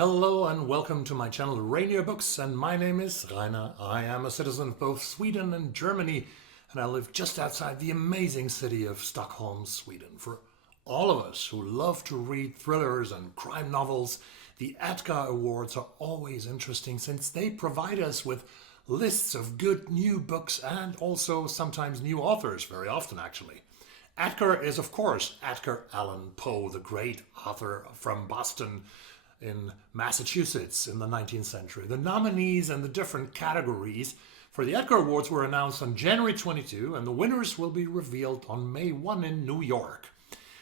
Hello and welcome to my channel Rainier Books, and my name is Rainer. I am a citizen of both Sweden and Germany, and I live just outside the amazing city of Stockholm, Sweden. For all of us who love to read thrillers and crime novels, the Edgar Awards are always interesting since they provide us with lists of good new books and also sometimes new authors, very often actually. Edgar is, of course, Edgar Allan Poe, the great author from Boston in Massachusetts in the 19th century. The nominees and the different categories for the Edgar Awards were announced on January 22, and the winners will be revealed on May 1 in New York.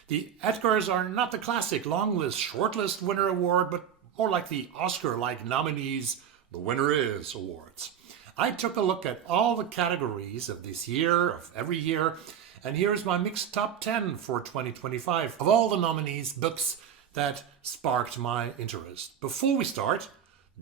The Edgars are not the classic long list, short list winner award, but more like the Oscar-like nominees, the winner is awards. I took a look at all the categories of this year, of every year, and here's my mixed top 10 for 2025 of all the nominees, books that sparked my interest. Before we start,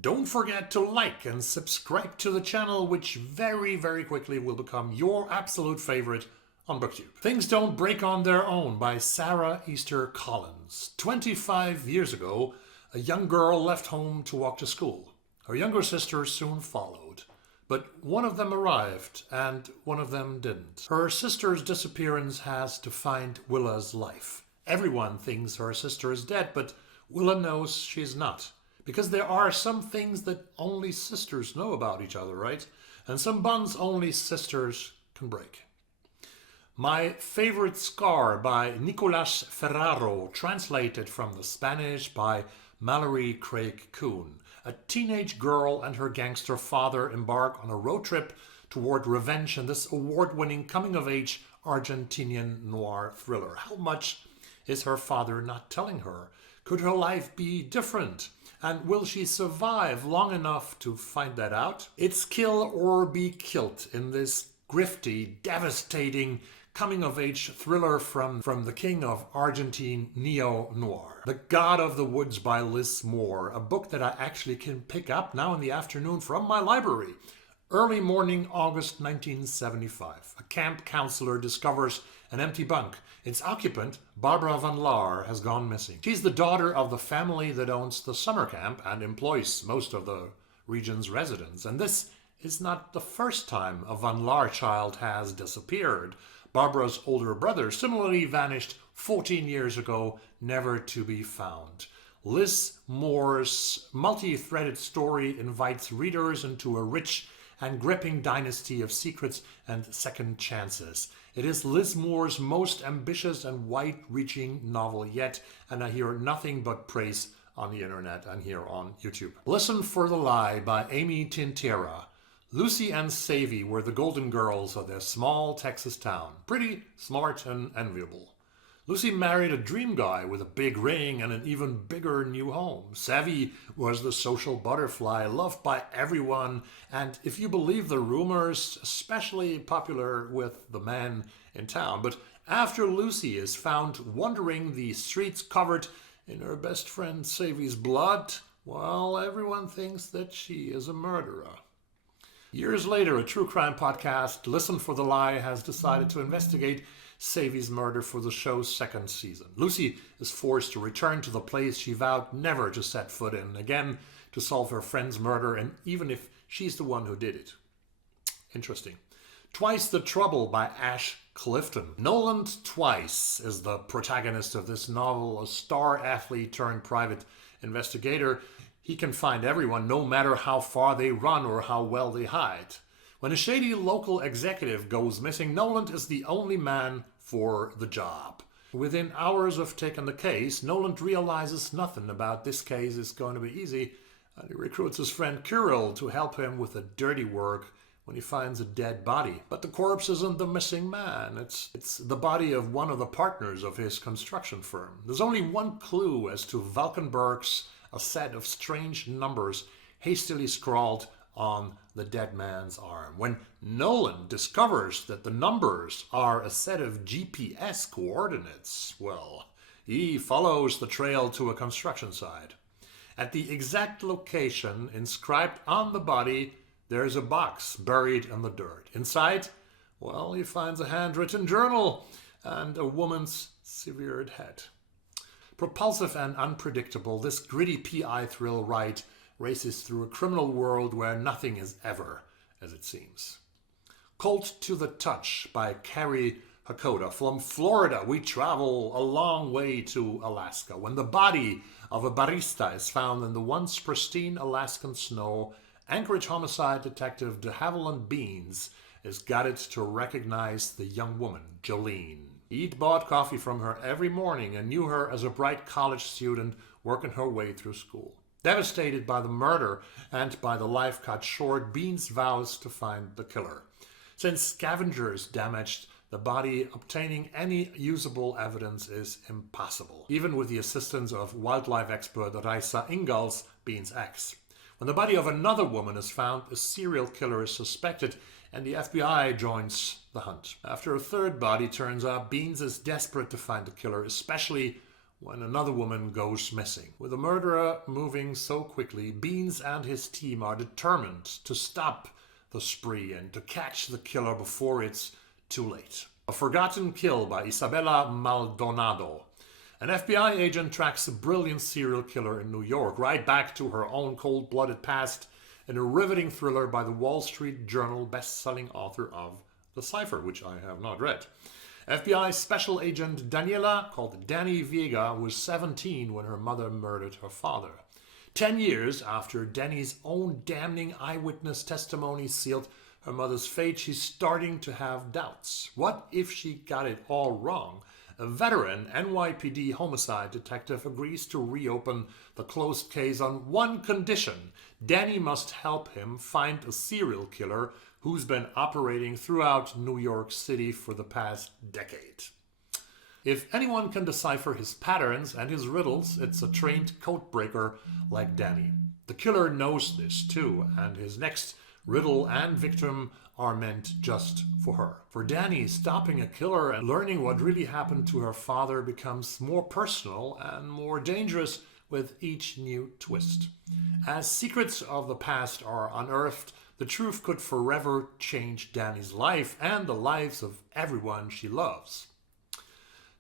don't forget to like and subscribe to the channel, which very quickly will become your absolute favorite on BookTube. Things Don't Break on Their Own by Sarah Easter Collins. 25 years ago, a young girl left home to walk to school. Her younger sister soon followed, but one of them arrived and one of them didn't. Her sister's disappearance has defined Willa's life. Everyone thinks her sister is dead, but Willa knows she's not. Because there are some things that only sisters know about each other, right? And some bonds only sisters can break. My Favorite Scar by Nicolás Ferraro, translated from the Spanish by Mallory Craig Kuhn. A teenage girl and her gangster father embark on a road trip toward revenge in this award-winning coming-of-age Argentinian noir thriller. How much is her father not telling her? Could her life be different? And will she survive long enough to find that out? It's kill or be killed in this grifty, devastating coming-of-age thriller from the king of Argentine neo-noir. The God of the Woods by Liz Moore, a book that I actually can pick up now in the afternoon from my library. Early morning, August 1975. A camp counselor discovers an empty bunk. Its occupant, Barbara van Laar, has gone missing. She's the daughter of the family that owns the summer camp and employs most of the region's residents. And this is not the first time a van Laar child has disappeared. Barbara's older brother similarly vanished 14 years ago, never to be found. Liz Moore's multi-threaded story invites readers into a rich and gripping dynasty of secrets and second chances. It is Liz Moore's most ambitious and wide-reaching novel yet, and I hear nothing but praise on the internet and here on YouTube. Listen for the Lie by Amy Tintera. Lucy and Savy were the golden girls of their small Texas town. Pretty, smart, and enviable. Lucy married a dream guy with a big ring and an even bigger new home. Savvy was the social butterfly, loved by everyone, and if you believe the rumors, especially popular with the men in town. But after Lucy is found wandering the streets covered in her best friend Savy's blood, well, everyone thinks that she is a murderer. Years later, a true crime podcast, Listen for the Lie, has decided to investigate Savy's murder for the show's second season. Lucy is forced to return to the place she vowed never to set foot in again to solve her friend's murder, and even if she's the one who did it. Interesting. Twice the Trouble by Ash Clifton. Noland Twice is the protagonist of this novel, a star athlete turned private investigator. He can find everyone no matter how far they run or how well they hide. When a shady local executive goes missing, Noland is the only man for the job. Within hours of taking the case, Noland realizes nothing about this case is going to be easy, and he recruits his friend Kirill to help him with the dirty work when he finds a dead body. But the corpse isn't the missing man. It's the body of one of the partners of his construction firm. There's only one clue as to Valkenburg's, a set of strange numbers hastily scrawled on the dead man's arm. When Nolan discovers that the numbers are a set of GPS coordinates, well, he follows the trail to a construction site. At the exact location inscribed on the body, there's a box buried in the dirt. Inside, well, he finds a handwritten journal and a woman's severed head. Propulsive and unpredictable, this gritty PI thrill ride races through a criminal world where nothing is ever as it seems. Cold to the Touch by Carrie Hakoda. From Florida, we travel a long way to Alaska. When the body of a barista is found in the once pristine Alaskan snow, Anchorage homicide detective de Havilland Beans is gutted to recognize the young woman, Jolene. He'd bought coffee from her every morning and knew her as a bright college student working her way through school. Devastated by the murder and by the life cut short, Beans vows to find the killer. Since scavengers damaged the body, obtaining any usable evidence is impossible, even with the assistance of wildlife expert Raisa Ingalls, Beans' ex. When the body of another woman is found, a serial killer is suspected, and the FBI joins the hunt. After a third body turns up, Beans is desperate to find the killer, especially when another woman goes missing. With the murderer moving so quickly, Beans and his team are determined to stop the spree and to catch the killer before it's too late. A Forgotten Kill by Isabella Maldonado. An FBI agent tracks a brilliant serial killer in New York, right back to her own cold-blooded past, in a riveting thriller by the Wall Street Journal best-selling author of The Cipher, which I have not read. FBI Special Agent Daniela, called Danny Vega, was 17 when her mother murdered her father. 10 years after Danny's own damning eyewitness testimony sealed her mother's fate, she's starting to have doubts. What if she got it all wrong? A veteran NYPD homicide detective agrees to reopen the closed case on one condition. Danny must help him find a serial killer who's been operating throughout New York City for the past decade. If anyone can decipher his patterns and his riddles, it's a trained codebreaker like Danny. The killer knows this too, and his next riddle and victim are meant just for her. For Danny, stopping a killer and learning what really happened to her father becomes more personal and more dangerous with each new twist. As secrets of the past are unearthed, the truth could forever change Danny's life and the lives of everyone she loves.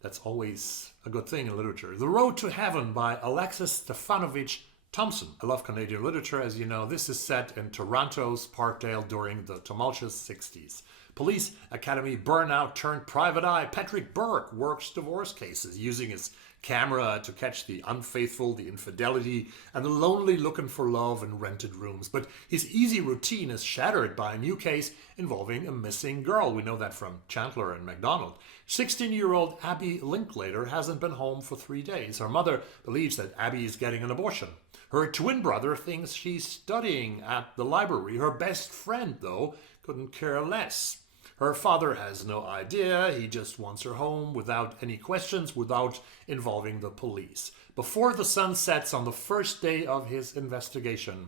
That's always a good thing in literature. The Road to Heaven by Alexis Stefanovich Thompson. I love Canadian literature, as you know. This is set in Toronto's Parkdale during the tumultuous 60s. Police Academy burnout turned private eye Patrick Burke works divorce cases, using his camera to catch the unfaithful, the infidelity, and the lonely looking for love in rented rooms. But his easy routine is shattered by a new case involving a missing girl. We know that from Chandler and MacDonald. 16-year-old Abby Linklater hasn't been home for 3 days. Her mother believes that Abby is getting an abortion. Her twin brother thinks she's studying at the library. Her best friend, though, couldn't care less. Her father has no idea. He just wants her home without any questions, without involving the police. Before the sun sets on the first day of his investigation,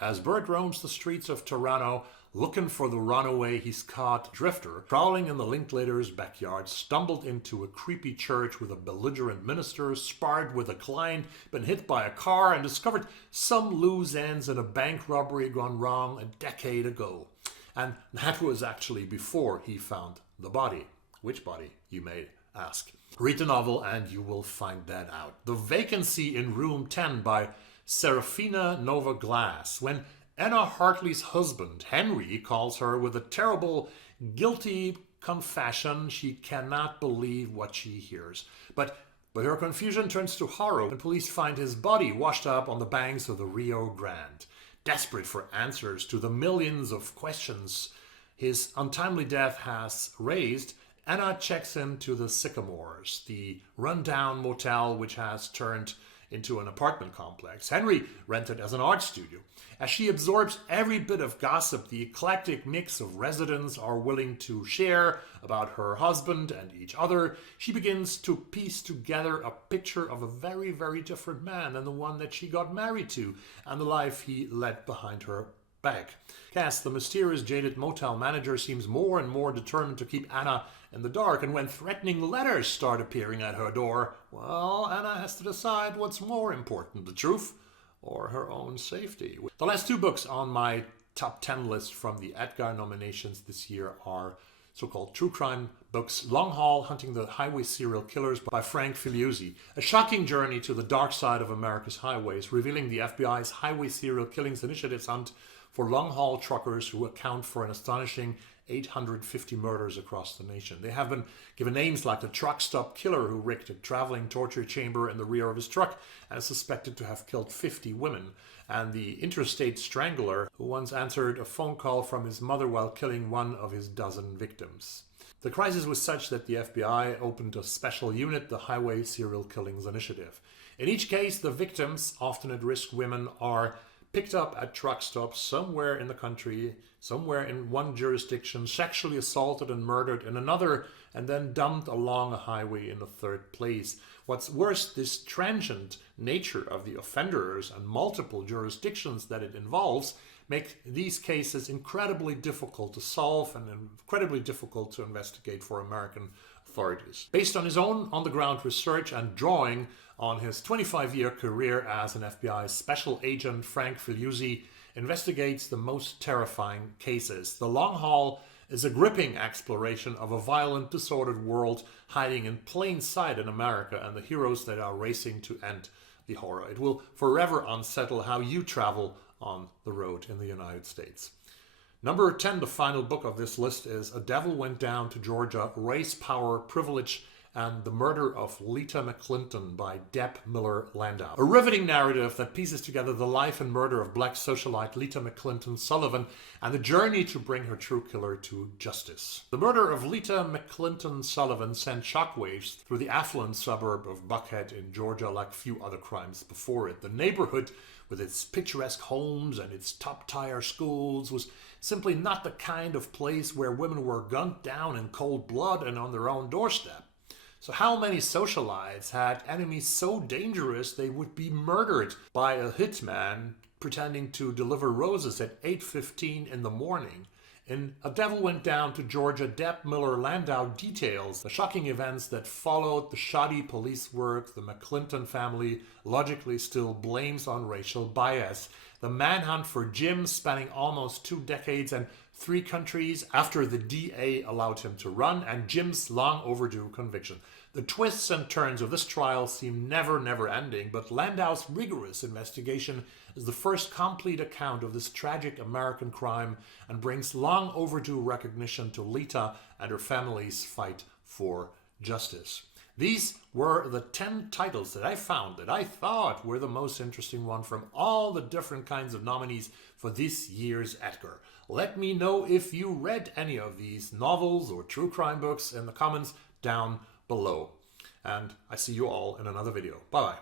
as Bert roams the streets of Toronto looking for the runaway he's caught, Drifter, prowling in the Linklater's backyard, stumbled into a creepy church with a belligerent minister, sparred with a client, been hit by a car, and discovered some loose ends in a bank robbery gone wrong a decade ago. And that was actually before he found the body. Which body, you may ask? Read the novel and you will find that out. The Vacancy in Room 10 by Serafina Nova Glass. When Anna Hartley's husband, Henry, calls her with a terrible, guilty confession, she cannot believe what she hears. But her confusion turns to horror when police find his body washed up on the banks of the Rio Grande. Desperate for answers to the millions of questions his untimely death has raised, Anna checks into the Sycamores, the rundown motel which has turned into an apartment complex. Henry rented as an art studio. As she absorbs every bit of gossip the eclectic mix of residents are willing to share about her husband and each other, she begins to piece together a picture of a very, very different man than the one that she got married to and the life he led behind her back. Cass, the mysterious jaded motel manager, seems more and more determined to keep Anna in the dark, and when threatening letters start appearing at her door, well, Anna has to decide what's more important, the truth or her own safety. The last two books on my top 10 list from the Edgar nominations this year are so-called true crime books, Long Haul: Hunting the Highway Serial Killers by Frank Filiuzzi. A shocking journey to the dark side of America's highways, revealing the FBI's Highway Serial Killings Initiative's hunt for long-haul truckers who account for an astonishing 850 murders across the nation. They have been given names like the truck stop killer who rigged a traveling torture chamber in the rear of his truck and is suspected to have killed 50 women, and the interstate strangler who once answered a phone call from his mother while killing one of his dozen victims. The crisis was such that the FBI opened a special unit, the Highway Serial Killings Initiative. In each case, the victims, often at-risk women, are picked up at truck stops somewhere in the country, somewhere in one jurisdiction, sexually assaulted and murdered in another, and then dumped along a highway in a third place. What's worse, this transient nature of the offenders and multiple jurisdictions that it involves make these cases incredibly difficult to solve and incredibly difficult to investigate for American authorities. Based on his own on-the-ground research and drawing on his 25-year career as an FBI special agent, Frank Filiuzzi investigates the most terrifying cases. The Long Haul is a gripping exploration of a violent, disordered world hiding in plain sight in America and the heroes that are racing to end the horror. It will forever unsettle how you travel on the road in the United States. Number 10, the final book of this list, is A Devil Went Down to Georgia: Race, Power, Privilege, and the Murder of Lita McClinton by Deb Miller Landau. A riveting narrative that pieces together the life and murder of black socialite Lita McClinton Sullivan and the journey to bring her true killer to justice. The murder of Lita McClinton Sullivan sent shockwaves through the affluent suburb of Buckhead in Georgia like few other crimes before it. The neighborhood, with its picturesque homes and its top-tier schools, was simply not the kind of place where women were gunned down in cold blood and on their own doorstep. So how many socialites had enemies so dangerous they would be murdered by a hitman pretending to deliver roses at 8:15 in the morning? In A Devil Went Down to Georgia, Deb Miller Landau details the shocking events that followed, the shoddy police work the McClinton family logically still blames on racial bias, the manhunt for Jim spanning almost 2 decades and 3 countries after the DA allowed him to run, and Jim's long overdue conviction. The twists and turns of this trial seem never ending, but Landau's rigorous investigation is the first complete account of this tragic American crime and brings long overdue recognition to Lita and her family's fight for justice. These were the 10 titles that I found that I thought were the most interesting one from all the different kinds of nominees for this year's Edgar. Let me know if you read any of these novels or true crime books in the comments down below. And I see you all in another video. Bye bye.